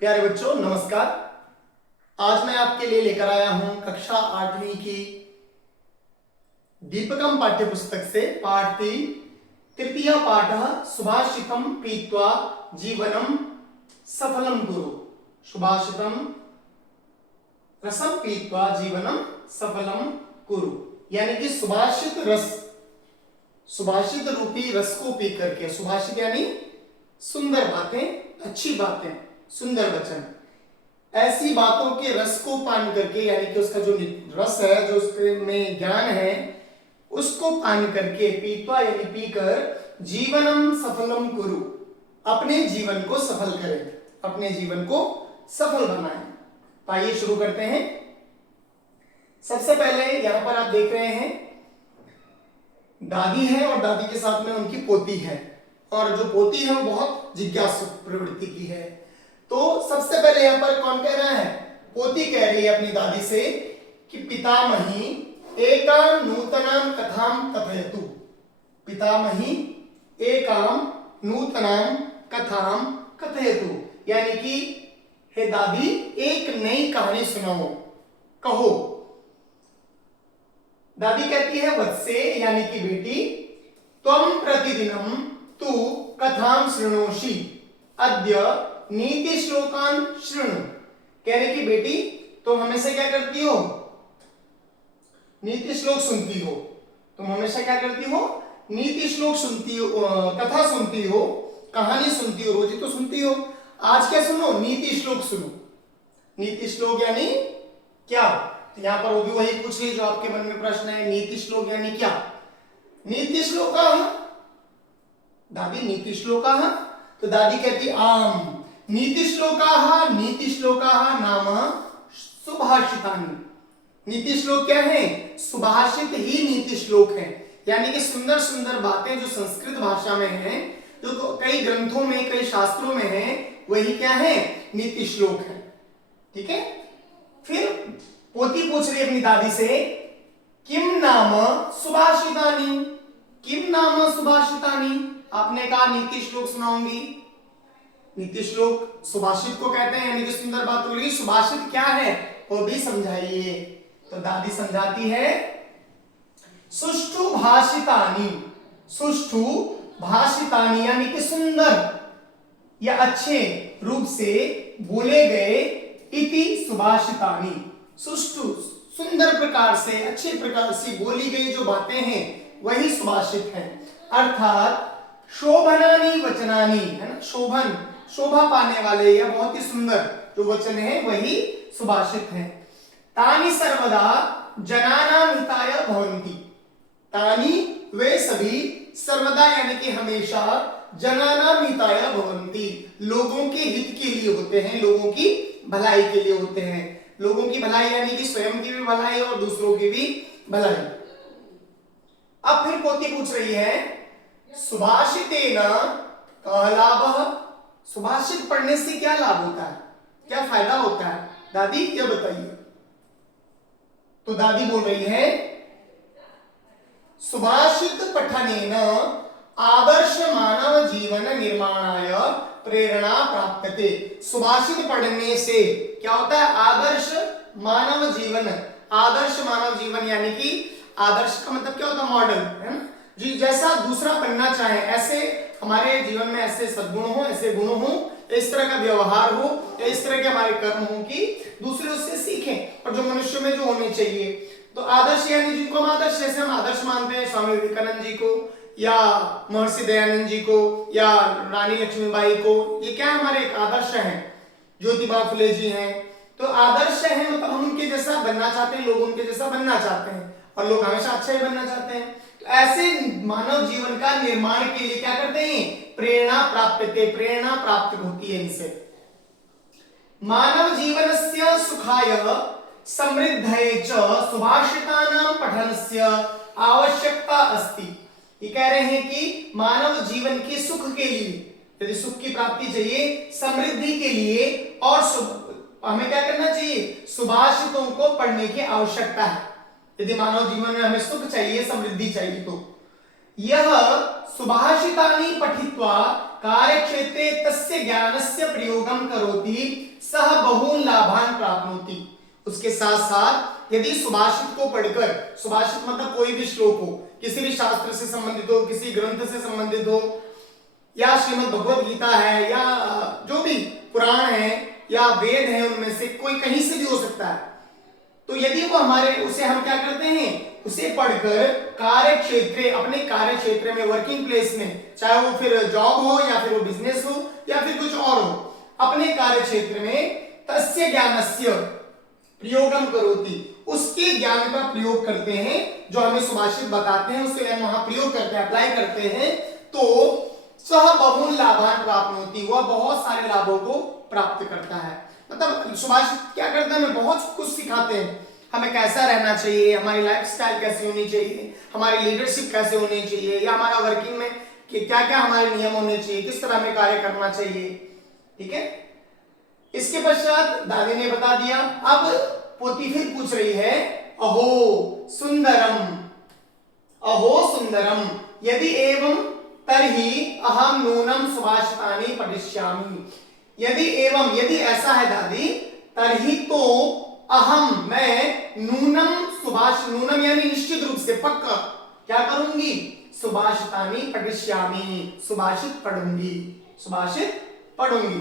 प्यारे बच्चों नमस्कार। आज मैं आपके लिए लेकर आया हूं कक्षा 8वीं की दीपकम पाठ्य पुस्तक से पाठ 3 तृतीय पाठ सुभाषितम पीत्वा जीवनम सफलम कुरु। सुभाषितम रसम पीत्वा जीवनम सफलम कुरु, यानी कि सुभाषित रस, सुभाषित रूपी रस को पी करके, सुभाषित यानी सुंदर बातें, अच्छी बातें, सुंदर वचन, ऐसी बातों के रस को पान करके, यानी कि उसका जो रस है, जो उसके में ज्ञान है, उसको पान करके, पीत्वा यानी पीकर, जीवनम सफलम कुरु, अपने जीवन को सफल करें, अपने जीवन को सफल बनाएं। तो आइए शुरू करते हैं। सबसे पहले यहां पर आप देख रहे हैं दादी है और दादी के साथ में उनकी पोती है, और जो पोती है वो बहुत जिज्ञासु प्रवृत्ति की है। तो सबसे पहले यहां पर कौन कह रहा है? पोती कह रही है अपनी दादी से कि पितामही एकां नूतनां कथां कथयतु। पितामही एकां नूतनां कथां कथयतु, यानी कि हे दादी एक नई कहानी सुनाओ, कहो। दादी कहती है वत्से यानी कि बेटी, त्वं प्रतिदिनं तु कथां शृणोषि अद्य नीति श्लोकान शृणु। कह रहे कि बेटी तुम हमेशा क्या करती हो? नीति श्लोक सुनती हो। तुम हमेशा क्या करती हो? नीति श्लोक सुनती हो, कथा सुनती हो, कहानी सुनती हो, रोज ही तो सुनती हो। आज क्या सुनो? नीति श्लोक सुनो। नीति श्लोक यानी क्या? तो यहां पर वो भी वही पूछ रही जो आपके मन में प्रश्न है, नीति श्लोक यानी क्या? नीति श्लोका, दादी नीति श्लोका, तो दादी कहती आम नीति श्लोकाः नाम सुभाषितानि। नीति श्लोक क्या है? सुभाषित ही नीति श्लोक है, यानी कि सुंदर सुंदर बातें जो संस्कृत भाषा में हैं, जो कई ग्रंथों में, कई शास्त्रों में है, वही क्या है? नीति श्लोक है। ठीक है। फिर पोती पूछ रही है अपनी दादी से, किम नाम सुभाषितानि, किम नाम सुभाषितानि। आपने कहा नीति श्लोक सुनाऊंगी। नीति श्लोक सुभाषित को कहते हैं, यानी कि सुंदर बात हो रही। सुभाषित क्या है वो भी समझाइए। तो दादी समझाती है, सुष्ठु भाषितानि, सुष्ठु भाषितानि यानी कि सुंदर या अच्छे रूप से बोले गए, इति सुभाषितानि। सुष्ठु सुंदर प्रकार से, अच्छे प्रकार से बोली गई जो बातें हैं वही सुभाषित है। अर्थात शोभनानि वचनानि, है ना, शोभन, शोभा पाने वाले या बहुत ही सुंदर जो वचन है वही सुभाषित है। तानि सर्वदा जनानां हिताय भवन्ति। तानि वे सभी, सर्वदा यानी कि हमेशा, जनानां हिताय भवन्ति लोगों के हित के लिए होते हैं, लोगों की भलाई के लिए होते हैं। लोगों की भलाई यानी कि स्वयं की भी भलाई और दूसरों की भी भलाई। अब फिर पोती पूछ रही है, सुभाषितेन कः लाभः। सुभाषित पढ़ने से क्या लाभ होता है, क्या फायदा होता है दादी, ये बताइए। तो दादी बोल रही है, सुभाषित पठनेन आदर्श मानव जीवन निर्माणाय प्रेरणा प्राप्यते। सुभाषित पढ़ने से क्या होता है? आदर्श मानव जीवन। आदर्श मानव जीवन यानी कि आदर्श का मतलब क्या होता है? मॉडल, है ना, जी जैसा दूसरा बनना चाहे, ऐसे हमारे जीवन में ऐसे सद्गुण हो, ऐसे गुण हो, इस तरह का व्यवहार हो, इस तरह के हमारे कर्म हो कि दूसरे उससे सीखें, और जो मनुष्य में जो होने चाहिए। तो आदर्श यानी जिनको हम आदर्श, जैसे हम आदर्श मानते हैं स्वामी विवेकानंद जी को, या महर्षि दयानंद जी को, या रानी लक्ष्मीबाई को, ये क्या हमारे एक आदर्श हैं। ज्योतिबा फुले जी हैं। तो आदर्श है मतलब हम उनके जैसा बनना चाहते हैं, लोग उनके जैसा बनना चाहते हैं, और लोग हमेशा अच्छा ही बनना चाहते हैं। तो ऐसे मानव जीवन का निर्माण के लिए क्या करते हैं? प्रेरणा प्राप्यते, प्रेरणा प्राप्त होती है इनसे। मानव जीवनस्य सुखाय समृद्धये च सुभाषितानां पठनस्य आवश्यकता अस्ति। ये कह रहे हैं कि मानव जीवन के सुख के लिए, यदि सुख की प्राप्ति चाहिए, समृद्धि के लिए, और हमें क्या करना चाहिए? सुभाषितों को पढ़ने की आवश्यकता है। यदि मानव जीवन में हमें सुख चाहिए, समृद्धि चाहिए, तो यह सुभाषितानि पठित्वा कार्यक्षेत्रे तस्य ज्ञानस्य प्रयोगं करोति सः बहून् लाभान् प्राप्नोति। उसके साथ साथ यदि सुभाषित को पढ़कर, सुभाषित मतलब कोई भी श्लोक हो, किसी भी शास्त्र से संबंधित हो, किसी ग्रंथ से संबंधित हो, या श्रीमद् भगवत गीता है, या जो भी पुराण है या वेद है, उनमें से कोई कहीं से भी हो सकता है, तो यदि वो हमारे, उसे हम क्या करते हैं, उसे पढ़कर कार्य क्षेत्र, अपने कार्य क्षेत्र में, वर्किंग प्लेस में, चाहे वो फिर जॉब हो या फिर वो बिजनेस हो या फिर कुछ और हो, अपने कार्य क्षेत्र में तस्य ज्ञानस्य प्रयोगम करोति, उसके ज्ञान का प्रयोग करते हैं, जो हमें सुभाषित बताते हैं उसे हम वहां प्रयोग करते हैं, अप्लाई करते हैं, तो सह बहुन लाभान प्राप्नोति, वह बहुत सारे लाभों को प्राप्त करता है। मतलब सुभाषित क्या करता है, हमें बहुत कुछ सिखाते हैं, हमें कैसा रहना चाहिए, हमारी लाइफस्टाइल कैसी होनी चाहिए, हमारी लीडरशिप कैसे होनी चाहिए, या हमारा वर्किंग में कि क्या क्या हमारे नियम होने चाहिए, किस तरह हमें कार्य करना चाहिए। ठीक है, इसके पश्चात दादी ने बता दिया। अब पोती फिर पूछ रही है, अहो सुंदरम, अहो सुंदरम यदि एवं तर्हि अहम नूनम सुभाषितानि पठिष्यामि। यदि एवं, यदि ऐसा है दादी, तर्हि तो अहम, मैं नूनम सुभाष, नूनम यानी निश्चित रूप से, पक्का क्या करूंगी, सुभाषितानि पठिष्यामि, सुभाषित पढ़ूंगी, सुभाषित पढ़ूंगी।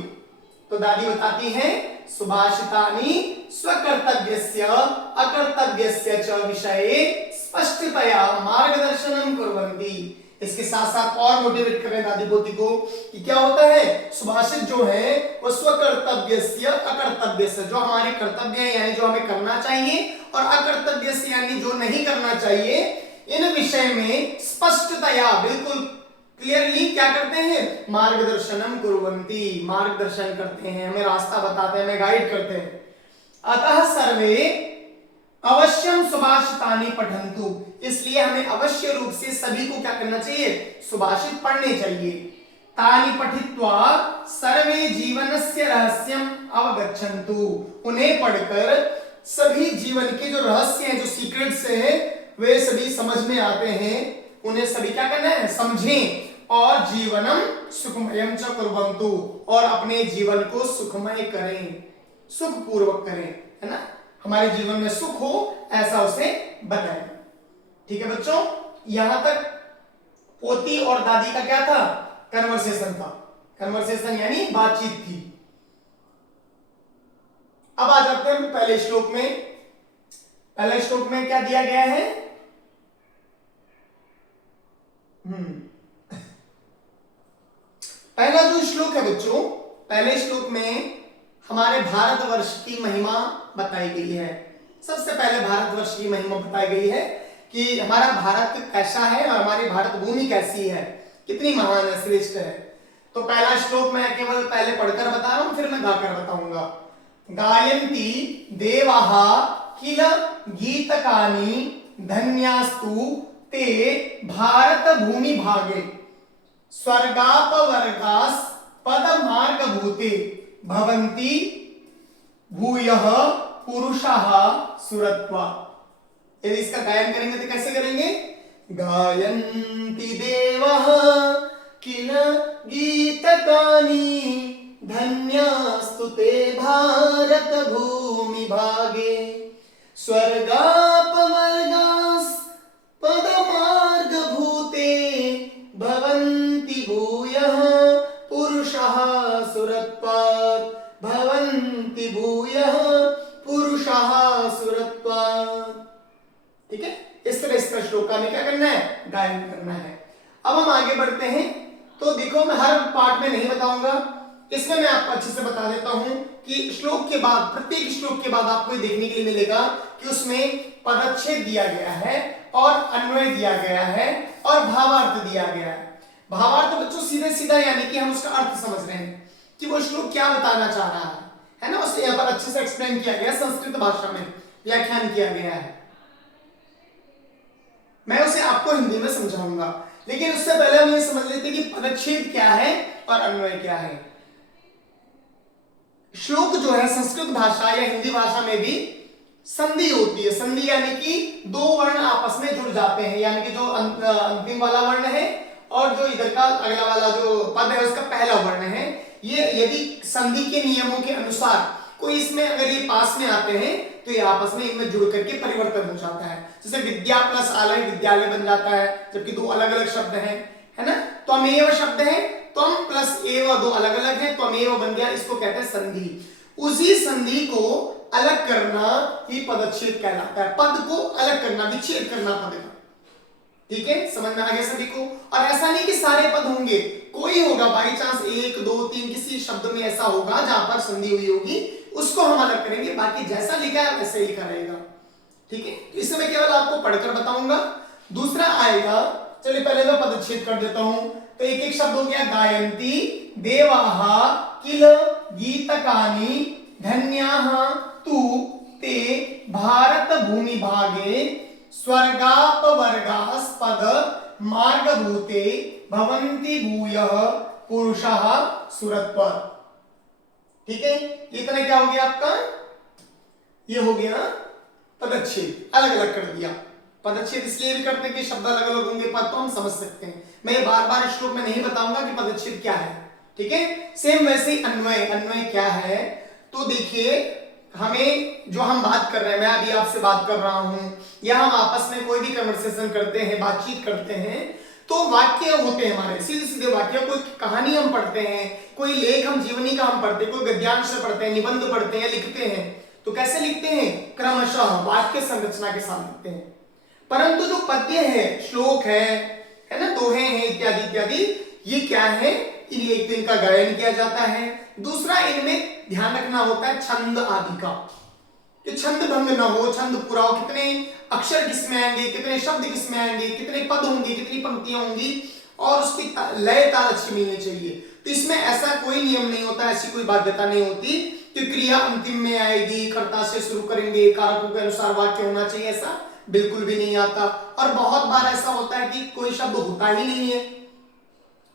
तो दादी बताती हैं, सुभाषितानि स्वकर्तव्यस्य अकर्तव्यस्य च विषये स्पष्टतया मार्गदर्शनम कुर्वन्ति। इसके साथ साथ और मोटिवेट करें दादी पोती को कि क्या होता है, सुभाषित जो है वो स्वकर्तव्यस्य अकर्तव्यस्य, जो हमारे कर्तव्य है यानी जो हमें करना चाहिए, और अकर्तव्यस्य यानी जो नहीं करना चाहिए, इन विषय में स्पष्टतया, बिल्कुल क्लियरली क्या करते हैं, मार्गदर्शनम कुर्वन्ति, मार्गदर्शन करते हैं, हमें रास्ता बताते हैं, हमें गाइड करते हैं। अतः सर्वे अवश्यम सुभाषितानि पठन्तु, इसलिए हमें अवश्य रूप से सभी को क्या करना चाहिए, सुभाषित पढ़ने चाहिए। तानि पठित्वा सर्वे जीवनस्य रहस्यम अवगच्छन्तु, उन्हें पढ़कर सभी जीवन के जो रहस्य हैं, जो सीक्रेट्स हैं, वे सभी समझ में आते हैं, उन्हें सभी क्या करना है, समझें, और जीवनम सुखमयम च कुर्वन्तु, और अपने जीवन को सुखमय करें, सुखपूर्वक करें, है ना, हमारे जीवन में सुख हो ऐसा उसे बनाएं। ठीक है बच्चों, यहां तक पोती और दादी का क्या था, कन्वर्सेशन था, कन्वर्सेशन यानी बातचीत थी। अब आ जाते हैं पहले श्लोक में। पहले श्लोक में क्या दिया गया है, पहला जो श्लोक है बच्चों, पहले श्लोक में हमारे भारतवर्ष की महिमा बताई गई है। सबसे पहले भारतवर्ष की महिमा बताई गई है कि हमारा भारत कैसा है और हमारी भारत भूमि कैसी है, कितनी महान है, श्रेष्ठ है। तो पहला श्लोक मैं केवल पहले पढ़कर बता रहा हूं, फिर मैं गाकर बताऊंगा। गायन्ति देवाः किल गीतकानि धन्यास्तु ते भारत भूमि भागे स्वर्गापवर्गास पदमार्गभूते भवन्ति भूयः पुरुषाः सुरत्वा। यदि इसका गायन करेंगे तो कैसे करेंगे, गायन्ति देवाः किल गीतकानि धन्यास्तु ते भारत भूमि भागे स्वर्गापवर्गास पदमार्गभूते भवन्ति भूयः पुरुषाः सुरत्वात्, भवन्ति भूयः पुरुषाः सुरत्वात्। ठीक है, इस तरह इसका श्लोक का हमें क्या करना है, गायन करना है। अब हम आगे बढ़ते हैं। तो देखो, मैं हर पार्ट में नहीं बताऊंगा, इसमें मैं आपको अच्छे से बता देता हूं कि श्लोक के बाद, प्रत्येक श्लोक के बाद आपको ये देखने के लिए मिलेगा कि उसमें पदच्छेद दिया गया है और अन्वय दिया गया है और भावार्थ दिया गया है। भावार्थ बच्चों सीधे सीधा यानी कि हम उसका अर्थ समझ रहे हैं कि वो श्लोक क्या बताना चाह रहा है ना, उसे यहाँ पर अच्छे से एक्सप्लेन किया गया, संस्कृत भाषा में व्याख्यान किया गया है। मैं उसे आपको हिंदी में समझाऊंगा, लेकिन उससे पहले हम ये समझ लेते हैं कि पदच्छेद क्या है और अन्वय क्या है। श्लोक जो है संस्कृत भाषा या हिंदी भाषा में भी संधि होती है। संधि यानी कि दो वर्ण आपस में जुड़ जाते हैं, यानी कि जो अंतिम वाला वर्ण है और जो इधर का अगला वाला जो पद है उसका पहला वर्ण है, ये यदि संधि के नियमों के अनुसार कोई इसमें अगर ये पास में आते हैं तो ये आपस में इनमें जुड़ करके परिवर्तन हो जाता है। जैसे विद्या प्लस आलय विद्यालय बन जाता है, जबकि दो अलग अलग शब्द हैं, है ना। त्वमेव शब्द है, त्वम प्लस एव दो अलग अलग है, त्वमेव बन गया, इसको कहते हैं संधि। उसी संधि को अलग करना ही पदच्छेद कहलाता है। पद को अलग करना, विच्छेद करना पद का, ठीक है, समझ में आ गया सभी को। और ऐसा नहीं कि सारे पद होंगे, कोई होगा बाई चांस 1 2 3 किसी शब्द में ऐसा होगा जहां पर संधि हुई होगी, उसको हम अलग करेंगे, बाकी जैसा लिखा है वैसे लिखा रहेगा, ठीक है। तो इससे मैं केवल आपको पढ़कर बताऊंगा। दूसरा आएगा, चलिए पहले मैं पदच्छेद कर देता हूं। तो एक एक शब्द हो गया, गायन्ति देवाः किल गीतकानि धन्याः तु ते भारत भूमि भागे स्वर्गापवर्गास्पद मार्गभूते भवन्ति भूयः पुरुषः सुरत्वत्। ठीक है, इतना क्या हो गया आपका, ये हो गया पदच्छेद, अलग अलग कर दिया। पदच्छेद इसलिए भी करते हैं कि शब्द अलग अलग होंगे, पद तो हम समझ सकते हैं। मैं बार बार श्लोक में नहीं बताऊंगा कि पदच्छेद क्या है, ठीक है। सेम वैसे ही अन्वय, अन्वय क्या है, तो देखिए हमें जो हम बात कर रहे हैं, मैं अभी आपसे बात कर रहा हूं या हम आपस में कोई भी कन्वर्सेशन करते हैं, बातचीत करते हैं, तो वाक्य होते हैं हमारे सीधे सीधे वाक्य। कोई कहानी हम पढ़ते हैं, कोई लेख हम जीवनी का हम पढ़ते हैं, कोई गद्यांश पढ़ते हैं, निबंध पढ़ते हैं, लिखते हैं, तो कैसे लिखते हैं, क्रमशः वाक्य संरचना के साथ लिखते हैं। परंतु जो पद्य है, श्लोक है ना, दोहे हैं इत्यादि इत्यादि, ये क्या है, एक तो इनका गायन किया जाता है, दूसरा इनमें ध्यान रखना होता है छंद आदि का, कि छंद भंग न हो, छंद पूरा हो, कितने अक्षर किसमें आएंगे, कितने शब्द किसमें आएंगे, कितने पद होंगे, कितनी पंक्तियां होंगी, और उसकी लय ताल अच्छी मिलनी चाहिए। तो इसमें ऐसा कोई नियम नहीं होता, ऐसी कोई बाध्यता नहीं होती कि क्रिया अंतिम में आएगी, कर्ता से शुरू करेंगे, कारकों के अनुसार वाक्य होना चाहिए, ऐसा बिल्कुल भी नहीं आता। और बहुत बार ऐसा होता है कि कोई शब्द होता ही नहीं है,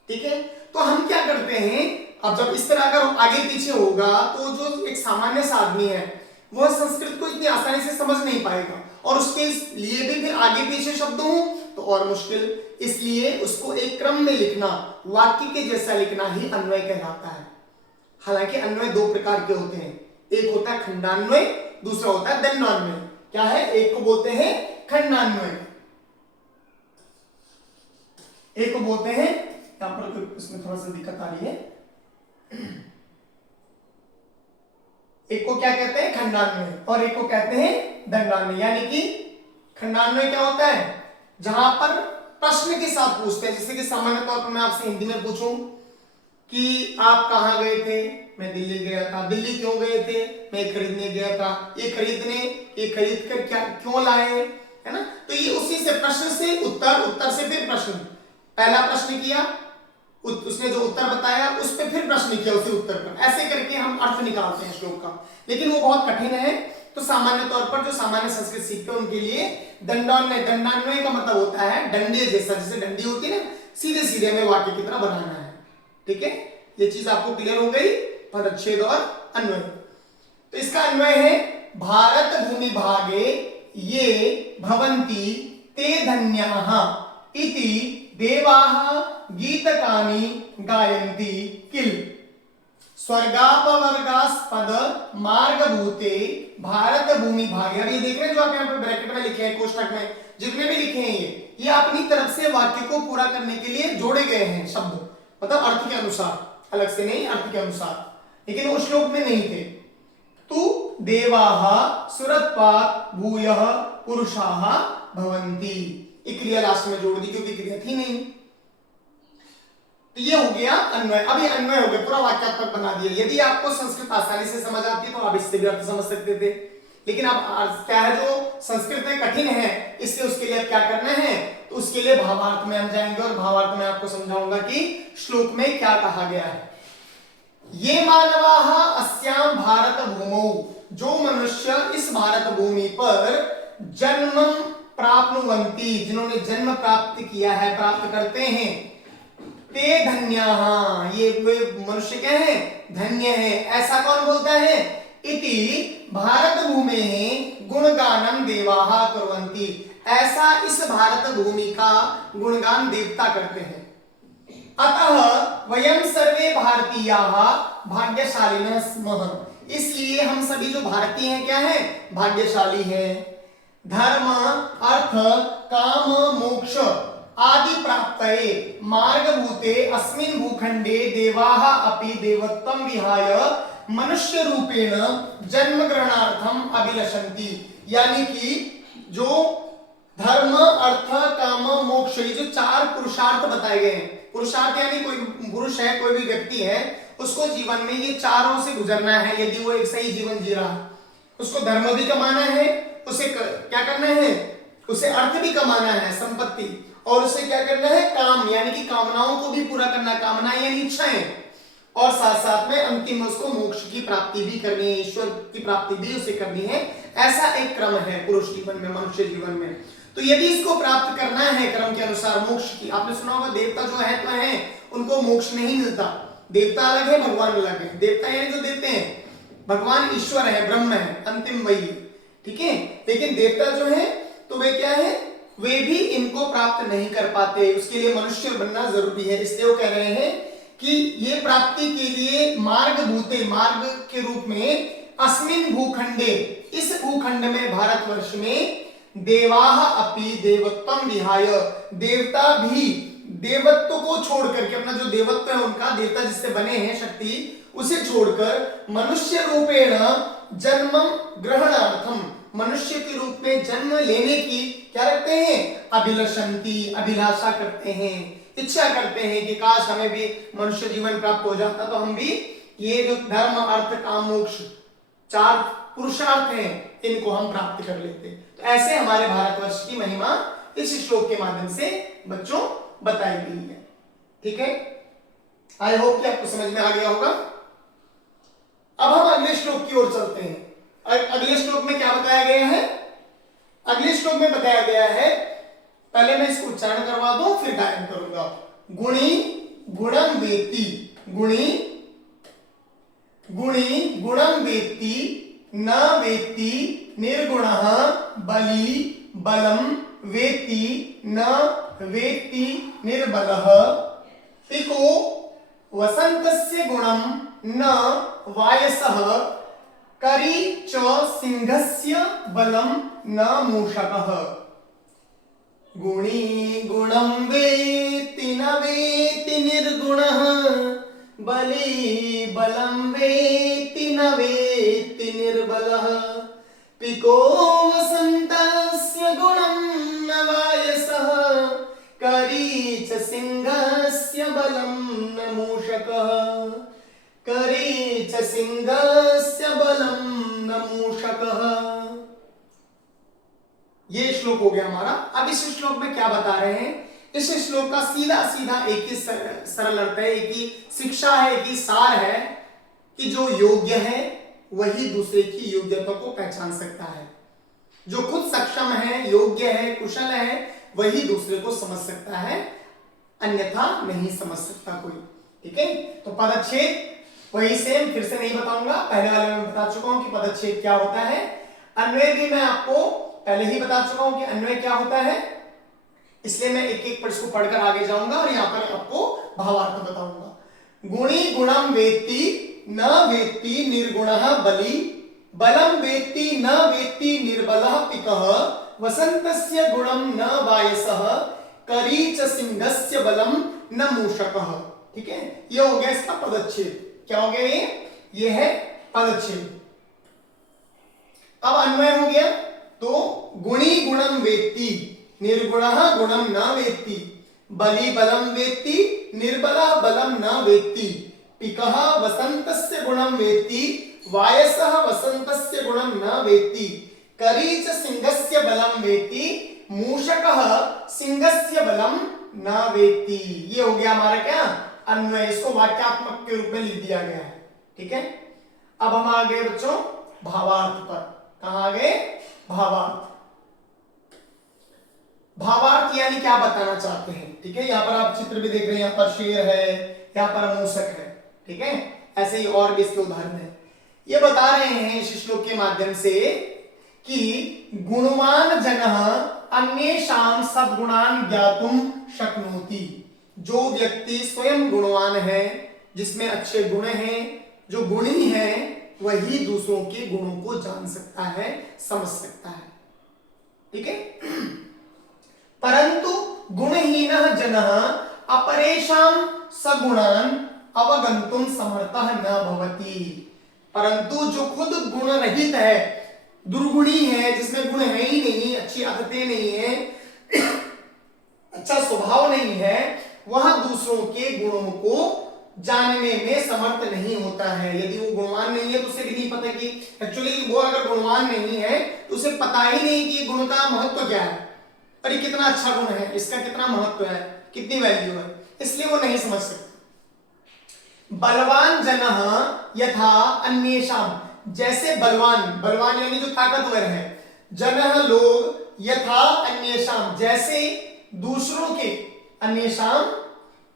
ठीक है। तो हम क्या करते हैं, अब जब इस तरह अगर आगे पीछे होगा तो जो एक सामान्य सा आदमी है वह संस्कृत को इतनी आसानी से समझ नहीं पाएगा, और उसके लिए भी फिर आगे पीछे शब्द हो तो और मुश्किल। इसलिए उसको एक क्रम में लिखना, वाक्य के जैसा लिखना ही अन्वय कहलाता है। हालांकि अन्वय दो प्रकार के होते हैं, एक होता है खंडान्वय, दूसरा होता है दंडान्वय। क्या है, एक को बोलते हैं खंडान्वय, एक को बोलते हैं, यहां पर इसमें थोड़ा सा दिक्कत आ रही है, एक को क्या कहते हैं खंडान्वय और एक को कहते हैं दंडान्वय। यानी कि खंडान्वय क्या होता है, जहां पर प्रश्न के साथ पूछते हैं। जैसे कि सामान्य तौर पर मैं आपसे हिंदी में पूछूं कि आप कहां गए थे, मैं दिल्ली गया था। दिल्ली क्यों गए थे, मैं खरीदने गया था। ये खरीद कर क्या क्यों लाए, है ना। तो ये उसी से प्रश्न से उत्तर, उत्तर से फिर प्रश्न, पहला प्रश्न किया, उसने जो उत्तर बताया उस पर फिर प्रश्न किया उसी उत्तर पर, ऐसे करके हम अर्थ निकालते हैं श्लोक का। लेकिन वो बहुत कठिन है, तो सामान्य तौर पर जो सामान्य संस्कृत सीखते हैं उनके लिए दंडान्वय, दंडान्वय का मतलब होता है डंडे जैसा, जैसे डंडी होती है ना, सीधे सीधे हमें वाक्य की तरह बनाना है, ठीक है। ये चीज आपको क्लियर हो गई, पदच्छेद और अन्वय। तो इसका अन्वय है, भारत भूमि भागे ये भवन्ति ते धन्याः इति देवाः गीतकानि गायन्ति किल स्वर्गापवर्गास्पद मार्गभूते भारत भूमि भागे। अब ये देख रहे हैं जो आप यहाँ पे ब्रैकेट में लिखे हैं, कोष्ठक में जितने भी लिखे हैं, ये अपनी तरफ से वाक्य को पूरा करने के लिए जोड़े गए हैं शब्द, मतलब अर्थ के अनुसार, अलग से नहीं, अर्थ के अनुसार, लेकिन वो श्लोक में नहीं थे। तु देवाः सुरत्वात् भूयः पुरुषाः भवन्ति, एक क्रिया लास्ट में जोड़ दी क्योंकि क्रिया थी नहीं। तो ये हो गया अन्वय। अब ये अन्वय हो गया, पूरा वाक्यात्मक बना दिया। यदि आपको संस्कृत आसानी से समझ आती है तो आप इससे भी अर्थ समझ सकते थे, लेकिन अब क्या है, जो संस्कृत में कठिन है, इसलिए उसके लिए अब क्या करना है, तो उसके लिए भावार्थ में हम जाएंगे और भावार्थ में आपको समझाऊंगा कि श्लोक में क्या कहा गया है। ये मानवाः अस्याम भारत भूमौ, जो मनुष्य इस भारत भूमि पर जन्म प्राप्नुवन्ति, जिन्होंने जन्म प्राप्त किया है, प्राप्त करते हैं, ते धन्याः, ये वे मनुष्य क्या है, धन्य है। ऐसा कौन बोलता है, इति भारत भूमे गुणगानम देवाः कुर्वन्ति। ऐसा इस भारत भूमि का गुणगान देवता करते हैं। अतः वयं सर्वे भारतीयाः भाग्यशालिनः स्मः। इसलिए हम सभी जो भारतीय हैं क्या है, भाग्यशाली हैं। धर्म अर्थ काम मोक्ष आदि प्राप्तये मार्गभूते अस्मिन् भूखंडे देवाः अपि देवत्वं विहाय मनुष्य रूपेण जन्म ग्रहणार्थम अभिलषन्ति। यानी कि जो धर्म अर्थ काम मोक्ष, ये जो चार पुरुषार्थ बताए गए हैं, पुरुषार्थ यानी कोई पुरुष है, कोई भी व्यक्ति है, उसको जीवन में ये चारों से गुजरना है। यदि वो एक सही जीवन जी रहा, उसको धर्म भी कमाना है, उसे क्या करना है, उसे अर्थ भी कमाना है, संपत्ति, और उसे क्या करना है, काम यानी कि कामनाओं को भी पूरा करना, कामनाएं यानी इच्छाएं, और साथ साथ में अंतिम उसको मोक्ष की प्राप्ति भी करनी है, ईश्वर की प्राप्ति भी उसे करनी है। ऐसा एक क्रम है पुरुष जीवन में, मनुष्य जीवन में। तो यदि इसको प्राप्त करना है क्रम के अनुसार मोक्ष की, आपने सुना होगा देवता जो है तो है, उनको मोक्ष नहीं मिलता। देवता अलग है, भगवान अलग है। देवता यानी जो देते हैं, भगवान ईश्वर है, ब्रह्म है, अंतिम वही, ठीक है। लेकिन देवता जो है तो वे क्या है, वे भी इनको प्राप्त नहीं कर पाते, उसके लिए मनुष्य बनना जरूरी है। इसलिए वो कह रहे हैं कि ये प्राप्ति के लिए मार्ग भूते, मार्ग के रूप में अस्मिन् भूखंडे, इस भूखंड में, भारतवर्ष में, देवाः अपि देवत्वं विहाय, देवता भी देवत्व को छोड़ करके, अपना जो देवत्व है उनका, देवता जिससे बने हैं शक्ति, उसे छोड़कर मनुष्य रूपेण जन्मं ग्रहणार्थम, मनुष्य के रूप में जन्म लेने की क्या रखते हैं, अभिलषन्ति, अभिलाषा करते हैं, इच्छा करते हैं कि काश हमें भी मनुष्य जीवन प्राप्त हो जाता तो हम भी ये जो धर्म अर्थ काम मोक्ष चार पुरुषार्थ हैं इनको हम प्राप्त कर लेते। तो ऐसे हमारे भारतवर्ष की महिमा इस श्लोक के माध्यम से बच्चों बताई गई है। ठीक है, आई होप कि आपको समझ में आ गया होगा। अब हम अगले श्लोक की ओर चलते हैं। अगले श्लोक में क्या बताया गया है, अगले श्लोक में बताया गया है, पहले मैं इसको उच्चारण करवा दूं फिर गायन करूंगा। गुणी गुणं वेत्ति, गुणी गुणी गुणं वेत्ति, न वेत्ति निर्गुणः बली बलं वेत्ति, न वेत्ति निर्बलः, पिको वसन्तस्य गुणं न वायसः, करी च सिंहस्य बलं न मूषकः। गुणी गुणं वेत्ति न वेत्ति निर्गुणः, बली बलं वेत्ति न वेत्ति निर्बलः, पिको वसन्तस्य गुणं न वायसः, करी च सिंहस्य बलं न मूषकः, करी च सिंहस्य बलं न मूषकः। ये श्लोक हो गया हमारा। अब इस श्लोक में क्या बता रहे हैं, इस श्लोक का सीधा सीधा एक ही सरल अर्थ है, एक ही शिक्षा है, एक ही सार है कि जो योग्य है वही दूसरे की योग्यता को पहचान सकता है। जो खुद सक्षम है, योग्य है, कुशल है, वही दूसरे को समझ सकता है, अन्यथा नहीं समझ सकता कोई। ठीक है, तो पदच्छेद वही सेम, फिर से नहीं बताऊंगा, पहले वाले में बता चुका हूं कि पदच्छेद क्या होता है। अन्वय भी मैं आपको पहले ही बता चुका हूं कि अन्वय क्या होता है, इसलिए मैं एक एक इसको पढ़कर आगे जाऊंगा और यहां पर आपको भावार्थ बताऊंगा। गुणी गुणं वेत्ति न वेत्ति निर्गुणः बली बलं वेत्ति न वेत्ति निर्बलः पिकः वसन्तस्य गुणं न वायसः करी च सिंहस्य बलं न मूषकः। ठीक है, ये हो गया इसका पदच्छेद। क्या हो गया ये है पदच्छेद। अब अन्वय हो गया, तो गुणी गुणं वेत्ति निर्गुणः गुणं न वेत्ति, बली बलं वेत्ति निर्बलः बलं न वेत्ति, पिकः वसन्तस्य गुणं वेत्ति वायसः वसन्तस्य गुणं न वेत्ति, करी च सिंहस्य बलं वेत्ति मूषकः सिंहस्य बलं न वेत्ति। ये हो गया हमारा क्या अन्वय, इसको वाक्यात्मक के रूप में लिख दिया गया है। ठीक है, अब हम आ गए बच्चों भावार्थ पर। कहां आ गए, भावार्थ। भावार्थ यानी क्या बताना चाहते हैं। ठीक है, यहाँ पर आप चित्र भी देख रहे हैं, यहाँ पर शेर है, यहाँ पर मूषक है। ठीक है, ऐसे ही और भी इसके उदाहरण है। ये बता रहे हैं इस श्लोक के माध्यम से कि गुणवान जनः अन्येषां सद्गुणान् ज्ञातुं शक्नोति। जो व्यक्ति स्वयं गुणवान है, जिसमें अच्छे गुण हैं, जो गुणी है, वही दूसरों के गुणों को जान सकता है, समझ सकता है। ठीक है। परंतु गुणहीनः जनः अपरेषां सगुणान् अवगंतुं समर्थः न भवति। परंतु जो खुद गुण रहित है, दुर्गुणी है, जिसमें गुण है ही नहीं, अच्छी आदतें नहीं है, अच्छा स्वभाव नहीं है, वह दूसरों के गुणों को जानने में समर्थ नहीं होता है। यदि वो गुणवान नहीं है तो उसे भी नहीं पता कि एक्चुअली वो अगर गुणवान नहीं है तो उसे पता ही नहीं कि गुण का महत्व क्या है, और ये कितना अच्छा गुण है, इसका कितना महत्व है, कितनी वैल्यू है, इसलिए वो नहीं समझ सकता। बलवान जनः यथा अन्येषां, जैसे बलवान, बलवान यानी जो ताकतवर है, जनः लोग, यथा अन्येषां जैसे दूसरों के, अन्येषां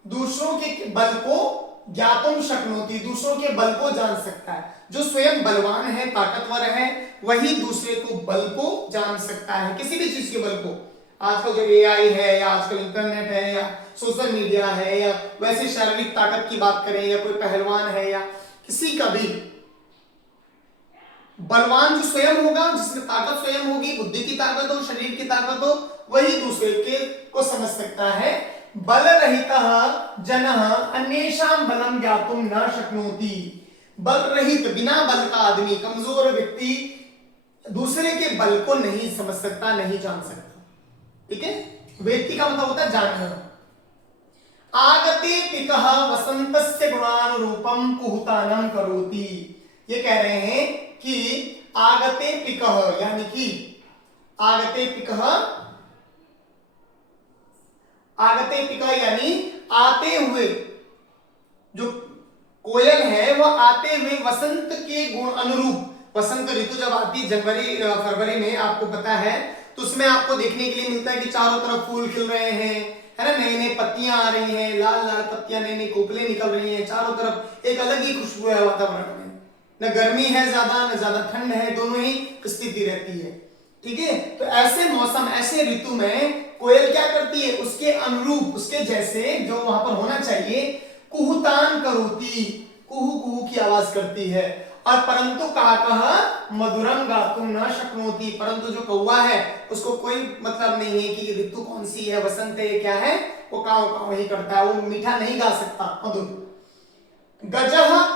दूसरों के बल को ज्ञातुं शक्नोति, दूसरों के बल को जान सकता है। जो स्वयं बलवान है, ताकतवर है, वही दूसरे को बल को जान सकता है, किसी भी चीज के बल को। आजकल जो एआई है, या आजकल इंटरनेट है, या सोशल मीडिया है, या वैसे शारीरिक ताकत की बात करें, या कोई पहलवान है, या किसी का भी बलवान जो स्वयं होगा, जिसमें ताकत स्वयं होगी, बुद्धि की ताकत हो, शरीर की ताकत हो, वही दूसरे के को समझ सकता है। बल रहितः जनः अन्येषां बलं ज्ञातुं न शक्नोति। बल रहित, बिना बल का आदमी, कमजोर व्यक्ति दूसरे के बल को नहीं समझ सकता, नहीं जान सकता। ठीक है। वेत्ति का मतलब होता है जानना। आगते पिकः वसंतस्य गुणानुरूपं कुहुतानं करोति। ये कह रहे हैं कि आगते पिकः यानी कि आगते पिकः, आगते पिकः यानी आते हुए, जो कोयल है वह आते हुए वसंत के गुण अनुरूप, वसंत ऋतु जब आती जनवरी फरवरी में, आपको पता है, तो उसमें आपको देखने के लिए मिलता है कि चारों तरफ फूल खिल रहे हैं, है ना, नई नई पत्तियां आ रही हैं, लाल लाल पत्तियां, नई नई कोपले निकल रही हैं, चारों तरफ एक अलग ही खुशबू है वातावरण में, न गर्मी है ज्यादा, न ज्यादा ठंड है, दोनों ही स्थिति रहती है। ठीक है। तो ऐसे मौसम, ऐसे ऋतु में कोयल क्या करती है, उसके अनुरूप, उसके जैसे जो वहां पर होना चाहिए, कुहुतान करोति, कुहू कुहू की आवाज करती है। और परंतु काकः मधुरं गातुं न शक्नोति, परंतु जो कौवा है उसको कोई मतलब नहीं है कि ऋतु कौन सी है, वसंत है, क्या है, वो काव काव ही करता है, वो मीठा नहीं गा सकता, मधुर। गजः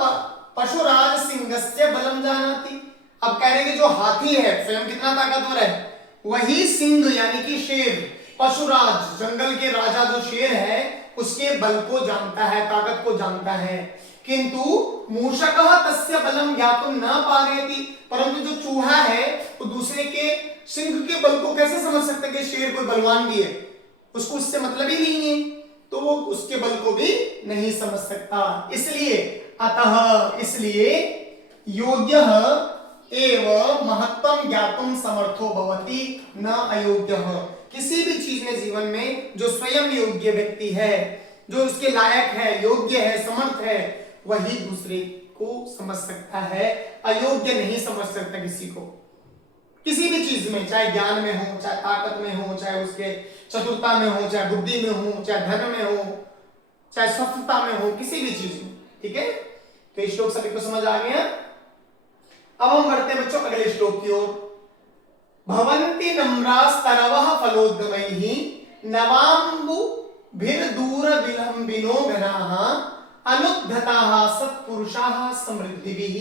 पशुराज सिंहस्य बलम जानाति। अब कह रहे हैं कि जो हाथी है स्वयं कितना ताकतवर है, वही सिंह यानी कि शेर, पशुराज जंगल के राजा जो शेर है, उसके बल को जानता है, ताकत को जानता है। किंतु मूषकः तस्य बलम ज्ञातुं न पारयति, परंतु जो चूहा है वो दूसरे के सिंह के बल को कैसे समझ सकता है कि शेर कोई बलवान भी है, उसको उससे मतलब ही नहीं है, तो वो उसके बल को भी नहीं समझ सकता। इसलिए अतः, इसलिए योग्यः एव महत्वं ज्ञातुं समर्थो भवति न अयोग्यः। किसी भी चीज में जीवन में जो स्वयं योग्य व्यक्ति है, जो उसके लायक है, योग्य है, समर्थ है, वही दूसरे को समझ सकता है, अयोग्य नहीं समझ सकता किसी को। किसी भी चीज में, चाहे ज्ञान में हो, चाहे ताकत में हो, चाहे उसके चतुरता में हो, चाहे बुद्धि में हो, चाहे धन में हो, चाहे स्वस्थता में हो, किसी भी चीज में। ठीक है। तो ये श्लोक सभी को समझ आ गया। अब हम बढ़ते हैं बच्चों अगले श्लोक की ओर। भवन्ति नम्रास्तरवः फलोद्गमैः नवाम्बुभिर्दूर विलम्बिनो घनाः अनुद्धताः सत्पुरुषाः समृद्धिभिः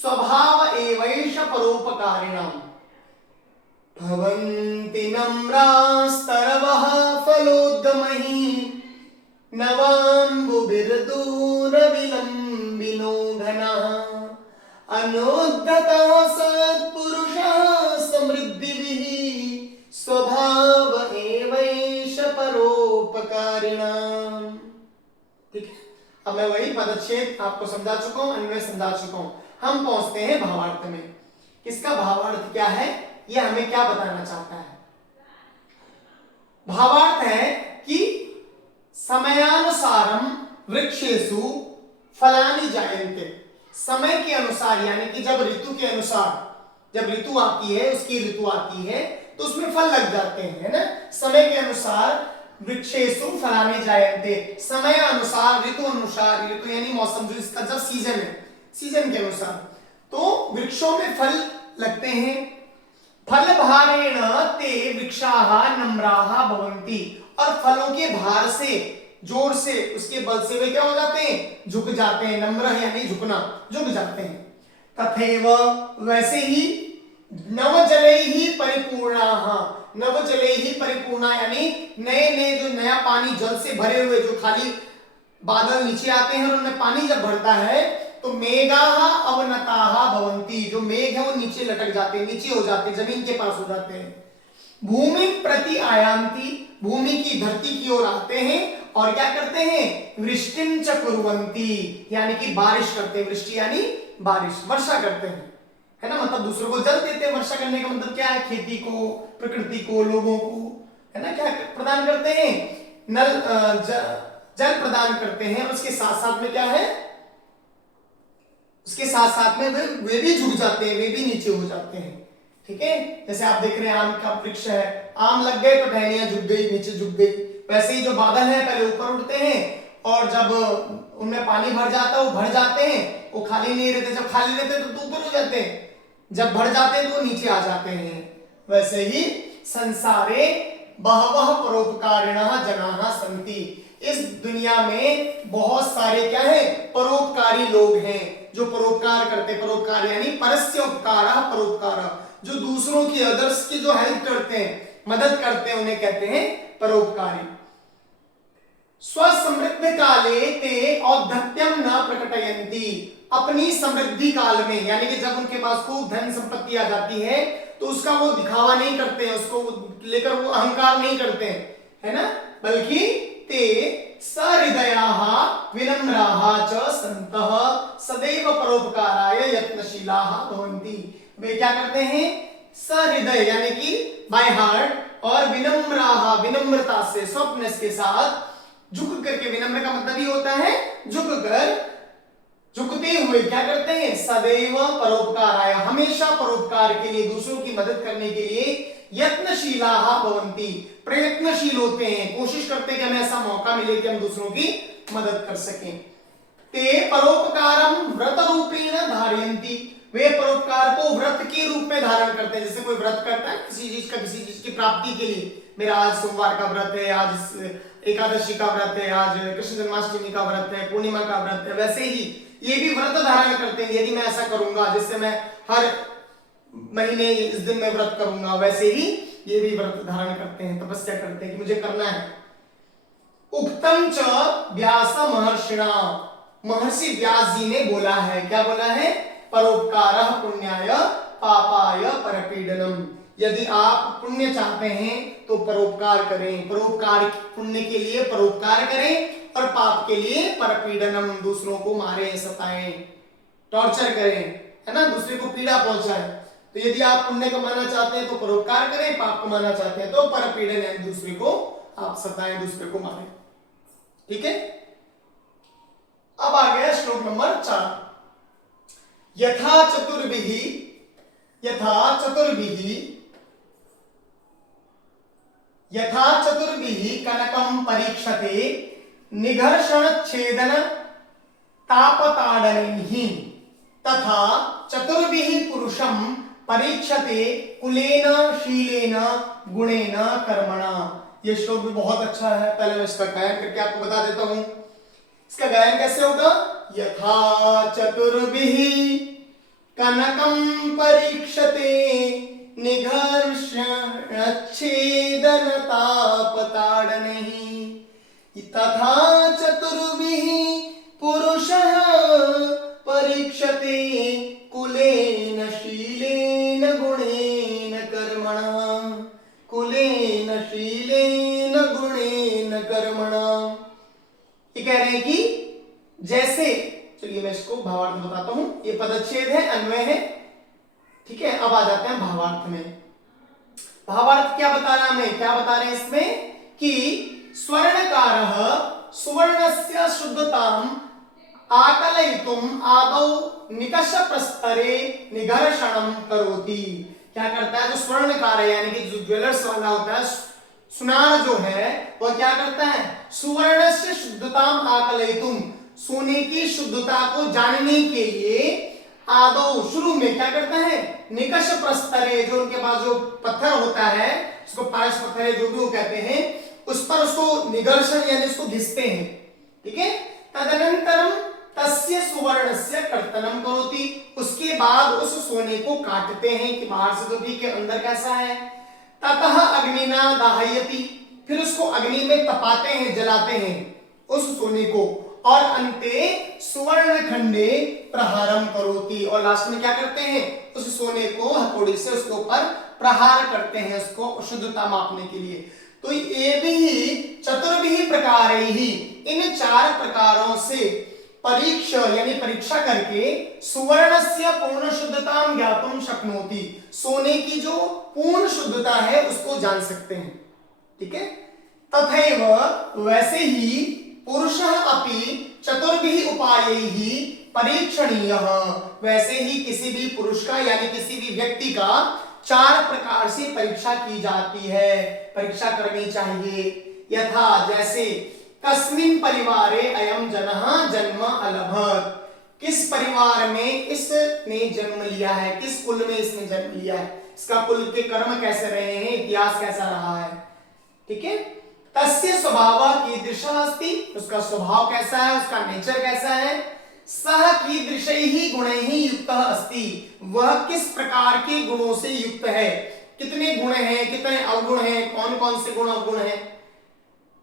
स्वभाव एवैष परोपकारिणाम्। भवन्ति नम्रास्तरवः फलोद्गमैः नवाम्बुभिर्दूर विलम्बिनो घनाः अनुद्धताः सत्पुरुषाः समृद्धिभिः स्वभाव एवैष परोपकारिणाम्। ठीक है। अब मैं वही पदच्छेद आपको समझा चुका हूं, अन्वय समझा चुका हूं। हम पहुंचते हैं भावार्थ में। इसका भावार्थ क्या है, यह हमें क्या बताना चाहता है। भावार्थ है कि समयानुसारम वृक्षेषु फलानि जायन्ते। समय के अनुसार, यानी कि जब ऋतु के अनुसार, जब ऋतु आती है, उसकी ऋतु आती है तो उसमें फल लग जाते हैं, है ना। समय के अनुसार वृक्षेषु फलानि जायन्ते, समय अनुसार, ऋतु अनुसार, ऋतु यानी मौसम, जो इसका जब सीजन है, सीजन के अनुसार तो वृक्षों में फल लगते हैं। फल भारेण ते वृक्षाः नम्राः भवन्ति, और फलों के भार से, जोर से, उसके बल से वे क्या हो जाते हैं, झुक जाते हैं। नम्र यानी झुकना, झुक जाते हैं। तथैव, वैसे ही, नवजलैः परिपूर्णाः, नवजलैः परिपूर्णा यानी नए नए, जो नया पानी जल से भरे हुए, जो खाली बादल नीचे आते हैं और उनमें पानी जब भरता है तो मेघाः अवनताः भवन्ति, जो मेघ है वो नीचे लटक जाते हैं, नीचे हो जाते हैं, जमीन के पास हो जाते हैं। भूमि प्रति आयान्ति, भूमि की, धरती की ओर आते हैं और क्या करते हैं, वृष्टिं च कुर्वन्ति, यानी कि बारिश करते हैं। वृष्टि यानी बारिश, वर्षा करते हैं, है ना। मतलब दूसरों को जल देते हैं। वर्षा करने का मतलब क्या है, खेती को, प्रकृति को, लोगों को, है ना, क्या प्रदान करते हैं, नल जल प्रदान करते हैं। उसके साथ साथ में क्या है, उसके साथ साथ में वे भी झुक जाते हैं, वे भी नीचे हो जाते हैं, ठीक है। जैसे आप देख रहे हैं आम का वृक्ष है, आम लग गए तो टहनियां झुक गई, नीचे झुक गई। वैसे ही जो बादल है पहले ऊपर उठते हैं और जब उनमें पानी भर जाता है वो भर जाते हैं, वो खाली नहीं रहते। जब खाली रहते हैं तो ऊपर हो जाते हैं, जब भर जाते हैं तो नीचे आ जाते हैं। वैसे ही संसारे बहवः परोपकारिणः जनाः सन्ति, इस दुनिया में बहुत सारे क्या है, परोपकारी लोग हैं, जो परोपकार करते। परोपकार यानी परस्य उपकारः परोपकारः, जो दूसरों की, अदर्स की जो हेल्प करते हैं, मदद करते हैं, उन्हें कहते हैं परोपकारी। स्वसमृद्ध काले ते औद्धत्यं न प्रकटयन्ति, अपनी समृद्धि काल में, यानी कि जब उनके पास खूब धन संपत्ति आ जाती है तो उसका वो दिखावा नहीं करते हैं, उसको लेकर वो अहंकार नहीं करते हैं, है ना। बल्कि ते सहृदयाः विनम्राः च सन्तः सदैव परोपकाराय यत्नशीलाः भवन्ति, वे क्या करते हैं, सहृदय यानी कि बाय हार्ट, और विनम्राः, विनम्रता से, सॉफ्टनेस के साथ, झुक करके, विनम्र का मतलब ही होता है झुक कर, झुकते हुए क्या करते हैं, सदैव परोपकाराय, हमेशा परोपकार के लिए, दूसरों की मदद करने के लिए, यत्नशीलाः भवन्ति, प्रयत्नशील होते हैं, कोशिश करते हैं कि हमें ऐसा मौका मिले कि हम दूसरों की मदद कर सकें। ते परोपकारम व्रत रूपेण धारयन्ति, वे परोपकार को व्रत के रूप में धारण करते हैं। जैसे कोई व्रत करता है किसी चीज की प्राप्ति के लिए, मेरा आज सोमवार का व्रत है, आज एकादशी का व्रत है, आज कृष्ण जन्माष्टमी का व्रत है, पूर्णिमा का व्रत है, वैसे ही ये भी व्रत धारण करते हैं। यदि मैं ऐसा करूंगा, जिससे मैं हर महीने इस दिन में व्रत करूंगा, वैसे ही ये भी व्रत धारण करते हैं, तपस्या करते हैं कि मुझे करना है। उक्तम च व्यास महर्षिणा, महर्षि व्यास जी ने बोला है, क्या बोला है, परोपकारः पुण्याय पापाय परपीडनम, यदि आप पुण्य चाहते हैं तो परोपकार करें, परोपकार पुण्य के लिए परोपकार करें, और पाप के लिए परपीडनम, दूसरों को मारें, सताएं, टॉर्चर करें, है ना, दूसरे को पीड़ा पहुंचाएं। तो यदि आप पुण्य कमाना चाहते हैं तो परोपकार करें, पाप कमाना चाहते हैं तो परपीडन है, दूसरे को आप सताएं, दूसरे को मारें, ठीक है। अब आ गया श्लोक नंबर 4। यथा चतुर्भिः, यथा चतुर्भिः, यथा चतुर्भिः कनकं परीक्षते निघर्षण छेदन तापताडनैः, तथा चतुर्भिः पुरुषं परीक्षते कुलेन शीलेन गुणेन कर्मणा। यह श्लोक भी बहुत अच्छा है, पहले मैं इसका गायन करके आपको बता देता हूं। इसका गायन कैसे होगा, यथा चतुर्भिः कनकं परीक्षते निघर्षणच्छेदन तापताडनैः, तथा चतुर्भिः पुरुषः परीक्षते कुलेन शीलेन गुणेन कर्मणा, कुलेन शीलेन गुणेन कर्मणा। ये कह रहे हैं कि जैसे, चलिए मैं इसको भावार्थ बताता हूं, ये पदच्छेद है, अन्वय है, ठीक है। अब आ जाते हैं भावार्थ में। भावार्थ क्या बता रहा हमें, क्या बता रहे हैं इसमें कि स्वर्णकारः सुवर्णस्य शुद्धताम् आकलयितुम आदौ निकष प्रस्तरे निघर्षणम करोति। क्या करता है जो स्वर्णकार है यानी कि जो ज्वेलर्स वाला होता है, सुनार जो है वह क्या करता है, सुवर्णस्य शुद्धताम आकलयितुम, सोने की शुद्धता को जानने के लिए आदौ शुरू में क्या करता है, निकष प्रस्तरे, जो उनके पास जो पत्थर होता है उसको पारस पत्थर है जो भी वो कहते हैं, उस पर उसको निगर्षण यानी उसको घिसते हैं। ठीक है, तदनंतरम तस्य सुवर्णस्य कर्तनम करोति, उसके बाद उस सोने को काटते हैं कि बाहर से तो ठीक है अंदर कैसा है। ततः अग्निना दाहयति, फिर उसको अग्नि में तपाते हैं, जलाते हैं उस सोने को, और अंते सुवर्ण खंडे प्रहारम करोति, और लास्ट में क्या करते हैं, उस सोने को हथौड़ी से उसके ऊपर प्रहार करते हैं उसको शुद्धता मापने के लिए। तो ये भी चतुर्भिः प्रकारैः, इन 4 प्रकारों से परीक्षा यानी परीक्षा करके सुवर्णस्य पूर्ण शुद्धतां ज्ञातुं शक्नोति, सोने की जो पूर्ण शुद्धता है उसको जान सकते हैं। ठीक है, तथैव वैसे ही पुरुषः अपि चतुर्भिः उपायैः परीक्षणीयः, वैसे ही किसी भी पुरुष का यानी किसी भी व्यक्ति का 4 प्रकार से परीक्षा की जाती है, परीक्षा करनी चाहिए। यथा जैसे कस्मिन् परिवारे अयं जनः जन्म अलभत, किस परिवार में इसने जन्म लिया है, किस कुल में इसने जन्म लिया है, इसका कुल के कर्म कैसे रहे हैं, इतिहास कैसा रहा है। ठीक है, तस्य स्वभावः कीदृशः अस्ति, उसका स्वभाव कैसा है, उसका नेचर कैसा है। सः कीदृशैः गुणैः युक्तः अस्ति, वह किस प्रकार के गुणों से युक्त है, कितने गुण हैं, कितने अवगुण हैं, कौन कौन से गुण अवगुण हैं।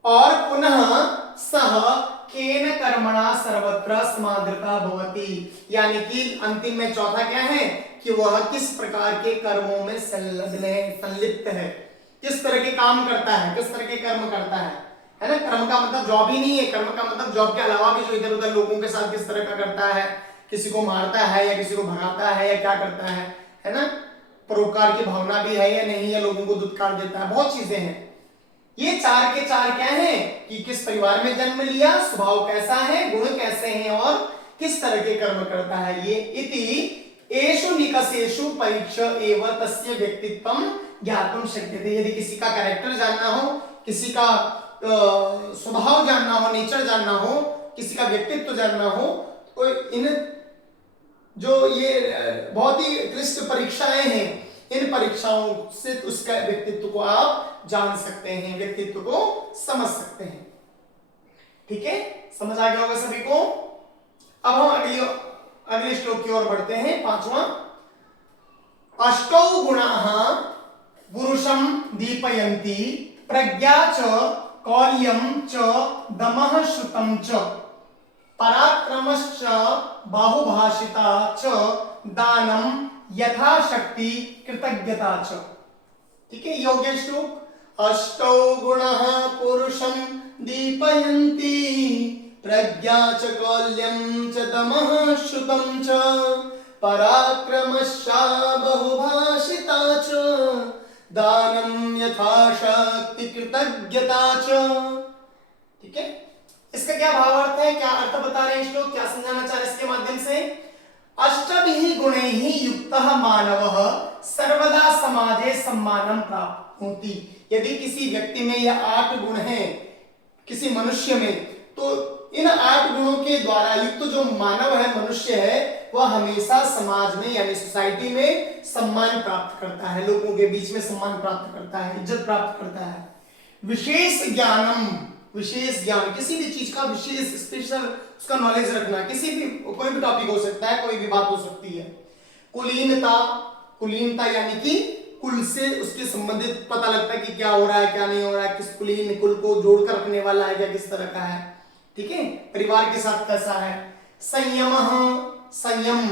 और पुनः सह केन कर्मणा सर्वत्र समादृता भवति, यानी कि अंतिम में चौथा क्या है कि वह किस प्रकार के कर्मों में संलग्न है, संलिप्त है, किस तरह के काम करता है, किस तरह के कर्म करता है ना। कर्म का मतलब जॉब ही नहीं है, कर्म का मतलब जॉब के अलावा भी जो इधर उधर लोगों के साथ किस तरह का करता है, किसी को मारता है या किसी को भगाता है या क्या करता है ना, परोपकार की भावना भी है या नहीं, या लोगों को दुत्कार देता है, बहुत चीजें हैं। ये 4 के 4 क्या है कि किस परिवार में जन्म लिया, स्वभाव कैसा है, गुण कैसे हैं और किस तरह के कर्म करता है। ये इति एषु निकषेषु परीक्ष एव तस्य व्यक्तित्वं ज्ञातुं शक्यते। यदि किसी का कैरेक्टर जानना हो, किसी का स्वभाव जानना हो, नेचर जानना हो, किसी का व्यक्तित्व जानना हो, तो इन जो ये बहुत ही क्लिष्ट परीक्षाएं हैं, इन परीक्षाओं से उसका व्यक्तित्व को आप जान सकते हैं, व्यक्तित्व को समझ सकते हैं। ठीक है, समझ आ गया होगा सभी को। अब हम अगले श्लोक की ओर बढ़ते हैं, 5वां। अष्टौ गुणाः पुरुषं दीपयन्ति, प्रज्ञा च कौल्यं च दमः श्रुतं च पराक्रमश्च बाहुभाषिता च दानं यथाशक्ति कृतज्ञता च। ठीक है, योग्य श्लोक। अष्टौ गुणः पुरुषं दीपयन्ति, प्रज्ञा च कौल्यं च दमः श्रुतं च पराक्रमश्च बहुभाषिता च दानं यथाशक्ति कृतज्ञता च। ठीक है, इसका क्या भावार्थ है, क्या अर्थ बता रहे हैं श्लोक, क्या समझाना चाह रहे हैं इसके माध्यम से। अष्टभिः गुणैः युक्तः मानवः सर्वदा समाजे सम्मानं प्राप्नोति। यदि किसी व्यक्ति में यह 8 गुण हैं, किसी मनुष्य में, तो इन 8 गुणों के द्वारा युक्त जो मानव है, मनुष्य है, वह हमेशा समाज में यानी सोसाइटी में सम्मान प्राप्त करता है, लोगों के बीच में सम्मान प्राप्त करता है, इज्जत प्राप्त करता है। विशेष ज्ञानम, विशेष ज्ञान, किसी भी चीज का विशेष स्पेशल उसका नॉलेज रखना, किसी भी कोई भी टॉपिक हो सकता है, कोई भी बात हो सकती है। कुलीनता, कुलीनता यानी कि कुल से उसके संबंधित पता लगता है कि क्या हो रहा है क्या नहीं हो रहा है, किस कुलीन कुल को जोड़कर रखने वाला है क्या, किस तरह का है। ठीक है, परिवार के साथ कैसा है। संयमः, संयम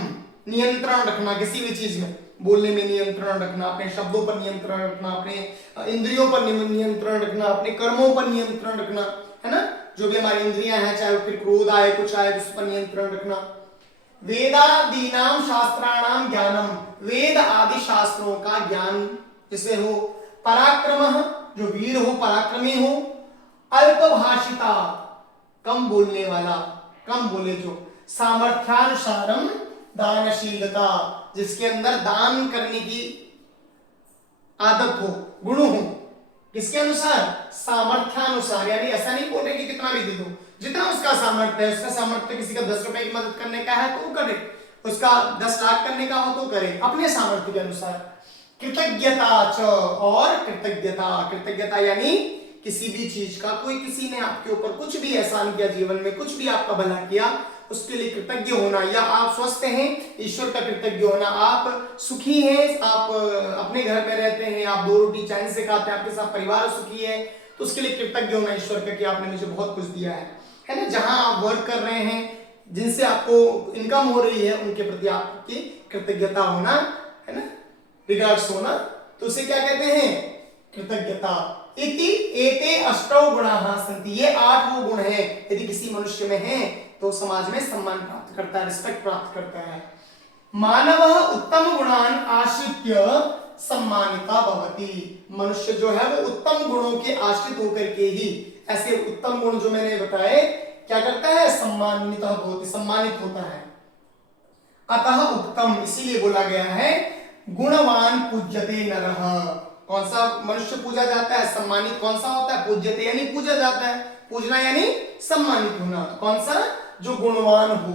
नियंत्रण रखना, किसी भी चीज में बोलने में नियंत्रण रखना, अपने शब्दों पर नियंत्रण रखना, अपने इंद्रियों पर नियंत्रण रखना, अपने कर्मों पर नियंत्रण रखना, है ना, जो भी हमारी इंद्रियां हैं, चाहे फिर क्रोध आए कुछ आए, उस पर नियंत्रण रखना। वेदादीनां शास्त्राणां ज्ञानम, वेद आदि शास्त्रों का ज्ञान जिसे हो। पराक्रमः, जो वीर हो, पराक्रमी हो। अल्पभाषिता, कम बोलने वाला, कम बोले जो। सामर्थ्यानुसारम दानशीलता, जिसके अंदर दान करने की आदत हो, गुण हो। किसके अनुसार? सामर्थ्यानुसार, यानी ऐसा नहीं बोल रहे कि कितना भी दे दो, जितना उसका सामर्थ्य है। उसका सामर्थ्य किसी का 10 रुपए की मदद करने का है तो वो करे, उसका 10 लाख करने का हो तो करे, अपने सामर्थ्य के अनुसार। कृतज्ञता च, और कृतज्ञता, कृतज्ञता यानी किसी भी चीज का, कोई किसी ने आपके ऊपर कुछ भी एहसान किया, जीवन में कुछ भी आपका भला किया, उसके लिए कृतज्ञ होना। या आप स्वस्थ हैं, ईश्वर का कृतज्ञ होना। आप सुखी हैं, आप अपने घर में रहते हैं, आप 2 रोटी चैन से खाते हैं, आपके साथ परिवार सुखी है, तो उसके लिए कृतज्ञ होना ईश्वर का कि आपने मुझे बहुत कुछ दिया है ना। जहां आप वर्क कर रहे हैं, जिनसे आपको इनकम हो रही है, उनके प्रति आपकी कृतज्ञता होना, है ना, रिगार्ड्स होना, तो उसे क्या कहते हैं? कृतज्ञता। इति एते अष्टौ गुणाः सन्ति, ये 8 वो गुण हैं, यदि किसी मनुष्य में है तो समाज में सम्मान प्राप्त करता है, रिस्पेक्ट प्राप्त करता है। मानवः उत्तम गुणान आश्रित्य सम्मानिता भवति, मनुष्य जो है वो उत्तम गुणों के आश्रित होकर के ही, ऐसे उत्तम गुण जो मैंने बताए, क्या करता है? सम्मानिता भवति, सम्मानित होता है। अतः उत्तम, इसीलिए बोला गया है गुणवान पूज्यते नरः। कौन सा मनुष्य पूजा जाता है? सम्मानित कौन सा होता है? पूज्यते यानी पूजा जाता है, पूजना यानी सम्मानित होना। कौन सा? जो गुणवान हो,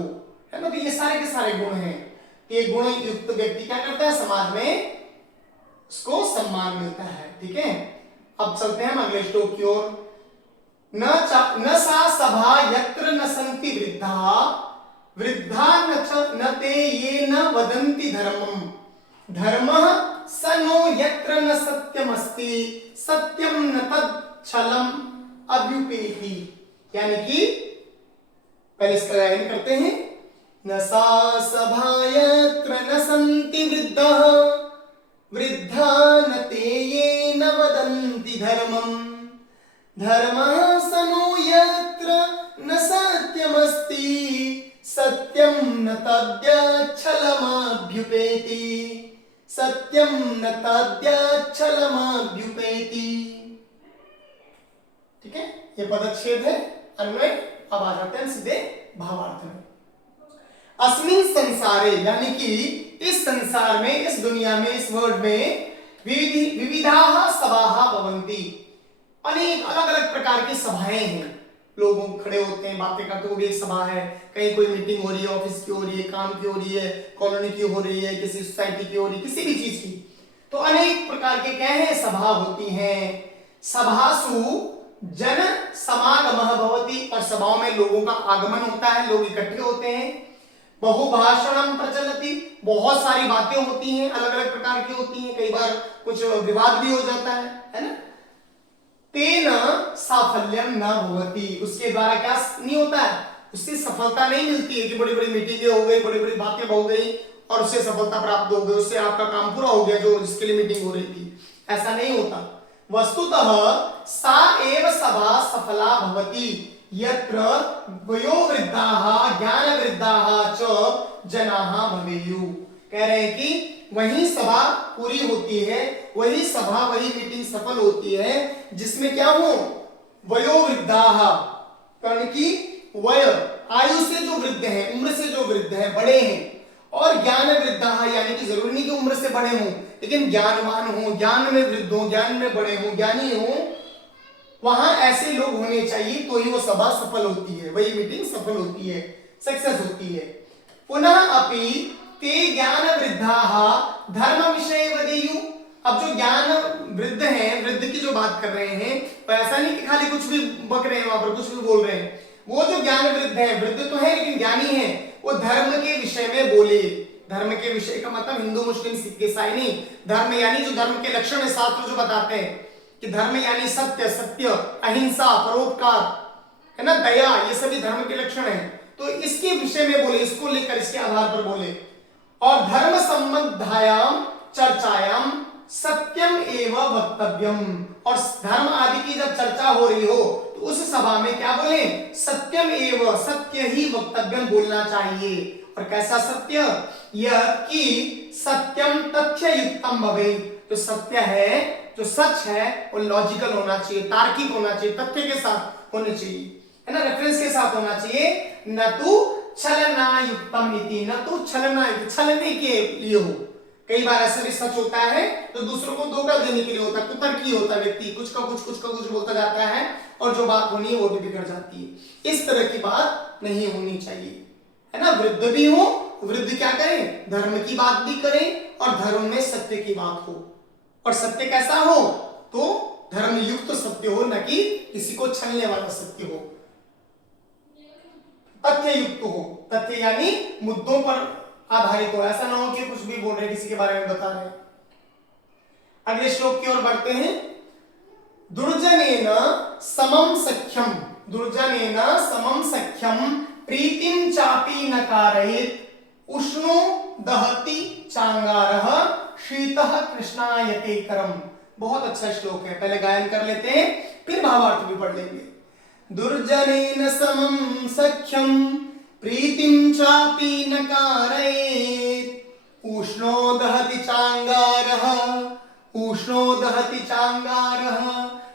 है ना। तो ये सारे के सारे गुण हैं। एक गुण युक्त व्यक्ति क्या करता है? समाज में उसको सम्मान मिलता है। ठीक है, अब चलते हैं हम अगले श्लोक की ओर। न सा सभा यत्र न सन्ति वृद्धा, वृद्धा न ते ये न वदन्ति धर्मम्, धर्मः स नो यत्र न सत्यमस्ति, सत्यम न तच्छलम अभ्युपेति। यानी कि पहले इसका गायन करते हैं। न सा सभा यत्र न सन्ति वृद्धः, वृद्धा न ते ये न वदन्ति धर्मम्, धर्मः स नो यत्र न सत्यमस्ति, सत्यम न तद्यच्छलमभ्युपेति, सत्यम न तद्यच्छलमभ्युपेति। ठीक है, ये पदच्छेद है, अन्वय। अब आ जाते हैं सीधे भावार्थ में। अस्मिन् संसारे, यानी कि इस संसार में, इस दुनिया में, इस वर्ल्ड में विविधाः सभाः भवन्ति, अनेक अलग अलग प्रकार की सभाएं हैं। लोग खड़े होते हैं, बातें करते हैं, वो भी एक सभा है। कहीं कोई मीटिंग हो रही है, ऑफिस की हो रही है, काम की हो रही है, कॉलोनी की हो रही है, किसी सोसाइटी की हो रही है, किसी भी चीज की, तो अनेक प्रकार के क्या है? सभा होती हैं। सभासु जन समागमः भवति, और सभाओं में लोगों का आगमन होता है, लोग इकट्ठे होते हैं। बहुभाषणम प्रचलति, बहुत सारी बातें होती हैं, अलग अलग प्रकार की होती हैं, कई बार कुछ विवाद भी हो जाता है ना। तेन साफल्यम न भवति, उसके द्वारा क्या नहीं होता है? उससे सफलता नहीं मिलती है कि बड़ी बड़ी मीटिंगें हो गई, बड़ी बड़ी बातें हो गई और उससे सफलता प्राप्त हो गई, उससे आपका काम पूरा हो गया जो जिसके लिए मीटिंग हो रही थी, ऐसा नहीं होता। वस्तुतः सा एव सभा सफला भवति यत्र वयोवृद्धाः ज्ञानवृद्धाः च जनाः भवेयुः। कह रहे हैं कि वही सभा पूरी होती है, वही सभा, वही मीटिंग सफल होती है जिसमें क्या हो? वयोवृद्धाः, यानी कि वय, आयु से जो वृद्ध है, उम्र से जो वृद्ध है, बड़े हैं, और ज्ञान वृद्धाः, यानी कि जरूरी नहीं कि उम्र से बड़े हों, लेकिन ज्ञानवान हो, ज्ञान में वृद्ध हो, ज्ञान में बड़े हो, ज्ञानी हो, वहां ऐसे लोग होने चाहिए, तो ही वो सभा सफल होती है, वही मीटिंग सफल होती है, सक्सेस होती है। पुनः अपि ते ज्ञान वृद्धाः धर्म विषये वदेयुः। अब जो ज्ञान वृद्ध हैं, वृद्ध की जो बात कर रहे हैं, तो ऐसा नहीं कि खाली कुछ भी बक रहे हैं, वहां पर कुछ भी बोल रहे हैं। वो जो ज्ञान वृद्ध है, वृद्ध तो है लेकिन ज्ञानी है, वो धर्म के विषय में बोले। धर्म के विषय का मतलब हिंदू मुस्लिम सिख ईसाई नहीं, धर्म यानी जो धर्म के लक्षण है, शास्त्र जो बताते हैं कि धर्म यानी सत्य, सत्य, अहिंसा, परोपकार, है ना, दया, ये सभी धर्म के लक्षण हैं। तो इसके विषय में बोले, इसको लेकर, इसके आधार पर बोले। और धर्म संबंधायाम चर्चायाम सत्यम एवं वक्तव्यम, और धर्म आदि की जब चर्चा हो रही हो तो उस सभा में क्या बोले? सत्यम एवं, सत्य ही वक्तव्यम बोलना चाहिए। और कैसा सत्य? यह कि सत्यम तथ्य युक्तम भवे, जो सत्य है, जो सच है, वो लॉजिकल होना चाहिए, तार्किक होना चाहिए, तथ्य के साथ होने चाहिए, है ना, रेफरेंस के साथ होना चाहिए, न तो छलनायुक्तम इति, न तो छलने के लिए हो। कई बार ऐसा भी सच होता है तो दूसरों को धोखा देने के लिए होता है, कुतर्की होता है व्यक्ति, कुछ का कुछ बोलता जाता है और जो बात होनी है वो भी बिगड़ जाती है। इस तरह की बात नहीं होनी चाहिए, है ना। वृद्ध भी हो, वृद्ध क्या करें, धर्म की बात भी करें और धर्म में सत्य की बात हो, और सत्य कैसा हो, तो धर्म युक्त सत्य हो, न कि किसी को छलने वाला सत्य हो। तथ्य युक्त हो, तथ्य यानी मुद्दों पर आधारित हो, ऐसा ना हो कि कुछ भी बोल रहे किसी के बारे में बता रहे। अगले श्लोक की ओर बढ़ते हैं। दुर्जनेन समम सख्यम, दुर्जनेन समम सख्यम प्रीतिम चापी न कारयेत्, उष्णो दहति चांगारः शीतः कृष्णायते करम। बहुत अच्छा श्लोक है, पहले गायन कर लेते हैं फिर भावार्थ भी पढ़ लेंगे। दुर्जनेन समम सख्यम प्रीतिम चापी न कारयेत्, उष्णो दहति चांगारः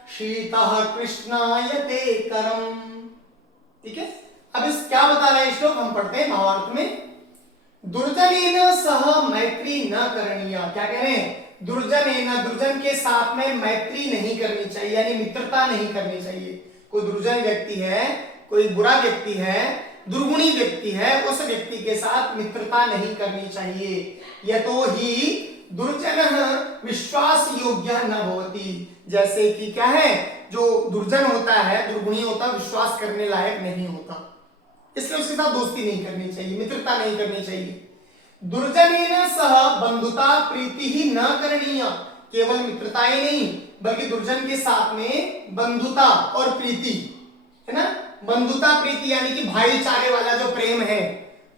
शीतः कृष्णायते करम। ठीक है, अब इस क्या बता रहे हैं श्लोक, हम पढ़ते हैं भावार्थ में। दुर्जनेन सह मैत्री न करणीय, क्या कह रहे हैं, दुर्जनेन, दुर्जन के साथ में मैत्री नहीं करनी चाहिए, यानी मित्रता नहीं करनी चाहिए। कोई दुर्जन व्यक्ति है, कोई बुरा व्यक्ति है, दुर्गुणी व्यक्ति है, उस व्यक्ति के साथ मित्रता नहीं करनी चाहिए। यतो ही दुर्जनः विश्वास योग्य न भवति, जैसे कि क्या है, जो दुर्जन होता है, दुर्गुणी होता है, विश्वास करने लायक नहीं होता, इसलिए उसके साथ दोस्ती नहीं करनी चाहिए, मित्रता नहीं करनी चाहिए। दुर्जनेन सह बंधुता प्रीति ही न करणीय, केवल मित्रता ही नहीं बल्कि दुर्जन के साथ में बंधुता और प्रीति, है ना, बंधुता प्रीति यानी कि भाईचारे वाला जो प्रेम है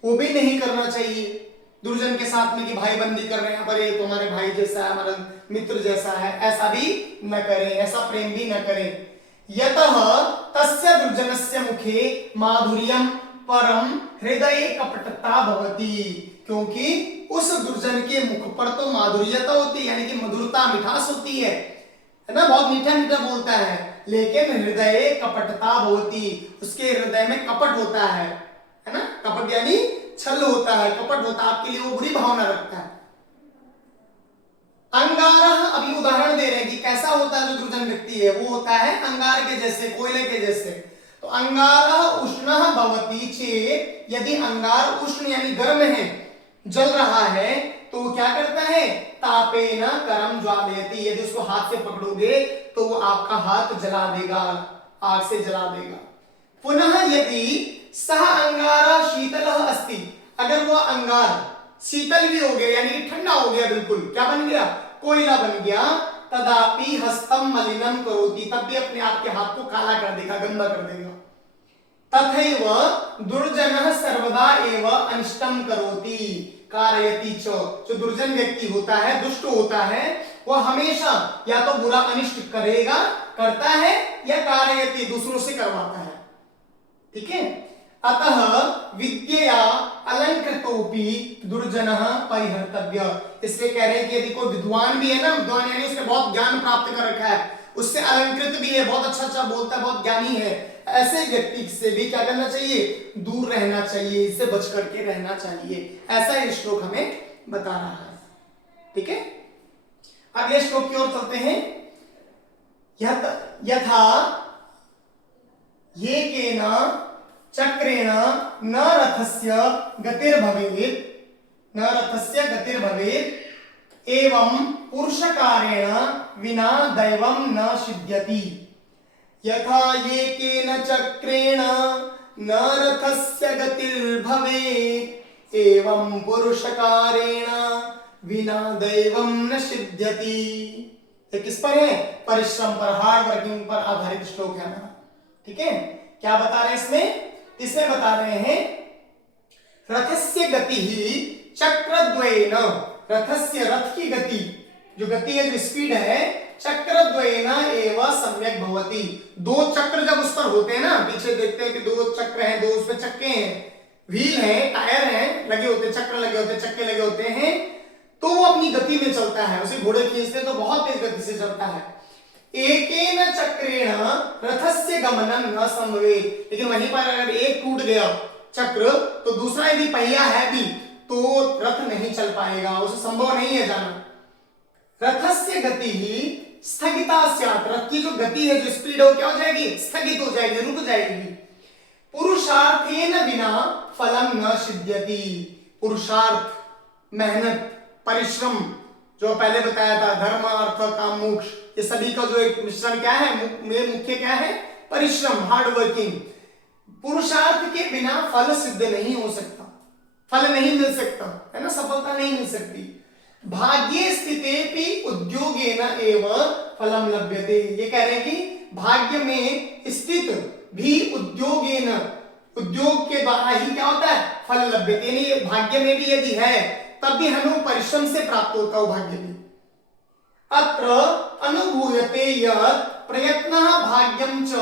वो भी नहीं करना चाहिए दुर्जन के साथ में, कि भाई बंदी कर रहे हैं, पर ये तुम्हारे भाई जैसा है, हमारा मित्र जैसा है, ऐसा भी न करें, ऐसा प्रेम भी न करें। यतः तस्य दुर्जनस्य मुखे माधुर्यम परम हृदये कपटता भवति, क्योंकि उस दुर्जन के मुख पर तो माधुर्यता होती है, यानी कि मधुरता, मिठास होती है ना, बहुत मीठा मीठा बोलता है, लेकिन हृदय कपटता भवति, उसके हृदय में कपट होता है ना, कपट यानी छल होता है, कपट होता है, आपके लिए वो बुरी भावना रखता है। अंगारः, अभी उदाहरण दे रहे हैं कि कैसा होता है जो दुर्जन व्यक्ति है, वो होता है अंगार के जैसे, कोयले के जैसे। तो अंगारः उष्णः भवति चेत्, यदि अंगार उष्ण यानी गर्म है, जल रहा है, तो वो क्या करता है, तापेन करम ज्वालयति, यदि उसको हाथ से पकड़ोगे तो वो आपका हाथ जला देगा, आग से जला देगा। पुनः यदि सह अंगारा शीतलः अस्ति, अगर वो अंगार शीतल भी हो गया यानी कि ठंडा हो गया, बिल्कुल क्या बन गया, कोयला बन गया, तदापि हस्तम मलिनम करोति, तब भी अपने आप के हाथ को काला कर देगा, गंदा कर देगा। तथैव दुर्जनः सर्वदा एव अनिष्टम करोति कारयति च, जो दुर्जन व्यक्ति होता है, दुष्ट होता है, वह हमेशा या तो बुरा अनिष्ट करेगा, करता है, या कारयति दूसरों से करवाता है। ठीक है, अतः विद्यया अलंकृतोपि दुर्जनः परिहर्तव्य, इसलिए कह रहे हैं कि यदि कोई विद्वान भी है ना, विद्वान यानी उसने बहुत ज्ञान प्राप्त कर रखा है, उससे अलंकृत भी है, बहुत अच्छा बोलता है, बहुत ज्ञानी है, ऐसे व्यक्ति से भी क्या करना चाहिए, दूर रहना चाहिए, इससे बच करके रहना चाहिए, ऐसा ये श्लोक हमें बता रहा है। ठीक है, अगले श्लोक की ओर चलते हैं। यथा ये केन चक्रेण न रथस्य गतिर्भवेत्, न रथस्य गतिर्भवेत्, एवं पुरुषकारेण विना दैवं न सिद्ध्यति। यथा ये केन चक्रेण न रथस्य गतिर्भवेत्, एवं पुरुषकारेण विना दैवं न सिद्ध्यति। ये किस पर है, परिश्रम पर, हार्ड वर्किंग पर आधारित श्लोक है हमारा। ठीक है, क्या बता रहे हैं इसमें, इसमें बता रहे हैं रथस्य गति ही चक्रद्वयेन, रथस्य, रथ की गति, जो गति है, जो स्पीड है, चक्रद्वयेन एव सम्यक भवति, दो चक्र जब उस पर होते हैं ना, पीछे देखते हैं कि दो चक्र हैं, दो उसमें चक्के हैं, व्हील है, टायर हैं, लगे होते, चक्र लगे होते, चक्के लगे होते हैं, तो वो अपनी गति में चलता है, उसे घोड़े खींचते तो बहुत तेज गति से चलता है। एकेन चक्रेण रथस्य गमनं न संभवेत्, लेकिन वहीं पर अगर एक टूट गया चक्र, तो दूसरा यदि पहिया है भी तो रथ नहीं चल पाएगा, उसे संभव नहीं है जाना। रथस्य गति ही स्थगिता स्यात्, रथ की जो गति है, जो स्पीड है, वो क्या हो जाएगी, स्थगित हो जाएगी, रुक जाएगी। पुरुषार्थेन बिना फलम न सिद्ध्यति, पुरुषार्थ, मेहनत, परिश्रम, जो पहले बताया था, धर्म अर्थ काम मोक्ष, ये सभी का जो एक मिश्रण क्या है, मुख्य क्या है, परिश्रम, हार्ड वर्किंग। पुरुषार्थ के बिना फल सिद्ध नहीं हो सकता, फल नहीं मिल सकता, है ना, सफलता नहीं मिल सकती। भाग्ये स्थितेपि उद्योगेन एव फलम लभ्यते, ये कह रहे हैं कि भाग्य में स्थित भी उद्योगेन, उद्योग के द्वारा ही क्या होता है, फल लभ्यते, यानी भाग्य में भी यदि है तब भी हमें परिश्रम से प्राप्त होता है भाग्य भी। अत्र अनुभूयते यत् प्रयत्नः भाग्यं च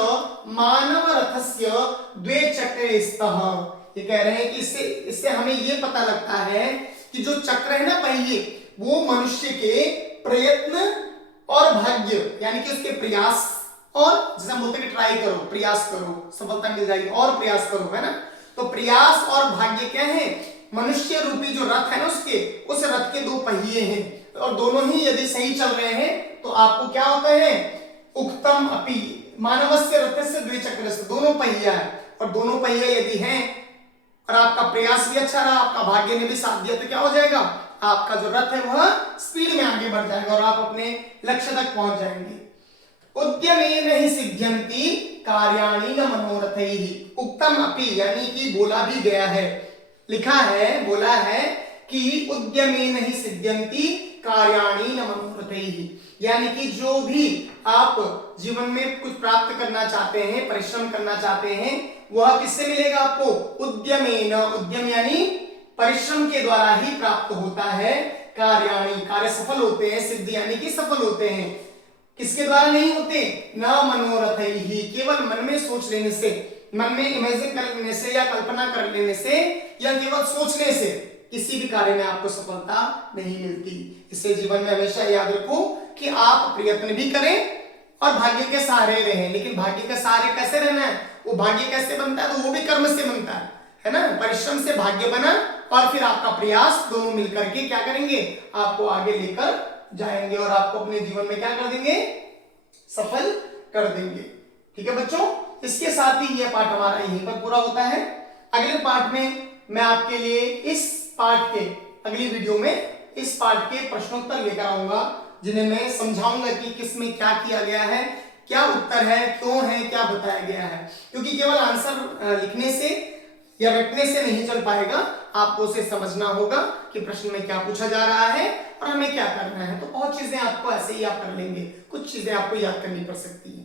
मानव रथस्य द्वे चक्रे स्तः, ये कह रहे हैं कि इससे हमें ये पता लगता है कि जो चक्र है ना पहिए, वो मनुष्य के प्रयत्न और भाग्य, यानी कि उसके प्रयास, और जैसे हम बोलते हैं कि ट्राई करो, प्रयास करो, सफलता मिल जाएगी, और प्रयास करो, है ना। तो प्रयास और भाग्य क्या है, मनुष्य रूपी जो रथ है ना, उसके, उस रथ के दो पहिए हैं, और दोनों ही यदि सही चल रहे हैं तो आपको क्या होता है, उक्तम अपि मानवस्य रथस्य द्वे चक्रस्य, दोनों पहिया है, और दोनों पहिया यदि हैं और आपका प्रयास भी अच्छा रहा, आपका भाग्य ने भी साथ दिया, तो क्या हो जाएगा, आपका जो रथ है वह स्पीड में आगे बढ़ जाएगा और आप अपने लक्ष्य तक पहुंच जाएंगे। उद्यमेन ही सिद्ध्यन्ति कार्याणि न मनोरथैहि, उक्तम अपि, यानी कि बोला भी गया है, लिखा है, बोला है कि उद्यमेन ही सिद्ध्यन्ति कार्याणि न मनोरथैहि, यानी कि जो भी आप जीवन में कुछ प्राप्त करना चाहते हैं, परिश्रम करना चाहते हैं, वह किससे मिलेगा आपको, उद्यमेन, उद्यम यानी परिश्रम के द्वारा ही प्राप्त होता है, कार्याणि, कार्य सफल होते हैं, सिद्धि यानी कि सफल होते हैं, किसके द्वारा नहीं होते, न मनोरथैहि, केवल मन में सोच लेने से, मन में इमेजिन कर लेने से या कल्पना कर लेने से या केवल सोचने से किसी भी कार्य में आपको सफलता नहीं मिलती। इससे जीवन में हमेशा याद रखो कि आप प्रयत्न भी करें और भाग्य के सहारे रहें, लेकिन भाग्य के सहारे कैसे रहना है, वो भाग्य कैसे बनता है, तो वो भी कर्म से बनता है ना, परिश्रम से भाग्य बना, और फिर आपका प्रयास, दोनों मिलकर के क्या करेंगे, आपको आगे लेकर जाएंगे और आपको अपने जीवन में क्या कर देंगे, सफल कर देंगे। ठीक है बच्चों, इसके साथ ही यह पाठ हमारा यहीं पर पूरा होता है। अगले पाठ में मैं आपके लिए इस पाठ के, अगली वीडियो में इस पाठ के प्रश्नोत्तर लेकर आऊंगा, जिन्हें मैं समझाऊंगा कि किसमें क्या किया गया है, क्या उत्तर है, क्यों है, क्या बताया गया है, क्योंकि केवल आंसर लिखने से या रटने से नहीं चल पाएगा, आपको उसे समझना होगा कि प्रश्न में क्या पूछा जा रहा है और हमें क्या करना है। तो बहुत चीजें आपको ऐसे ही आप कर लेंगे, कुछ चीजें आपको याद करनी पड़ सकती है।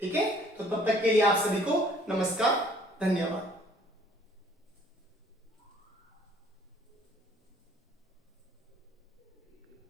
ठीक है, तो तब तक के लिए आप सभी को नमस्कार, धन्यवाद।